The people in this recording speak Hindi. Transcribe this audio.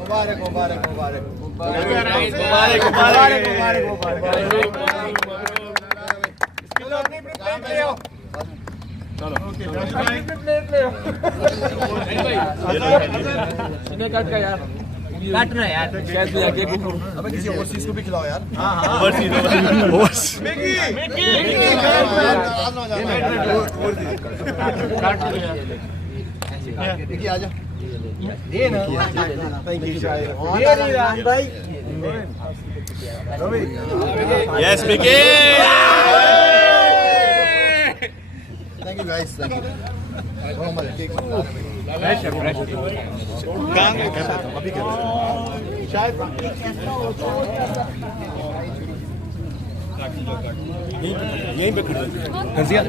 मुबारक मुबारक मुबारक काटना यार अबे किसी ओवरसीज को भी खिलाओ यार। मिकी आजा ये ना थैंक यू ये राम भाई yes Mickey thank you guys thank you अभी कर शायद यहीं पे खड़े कर दिया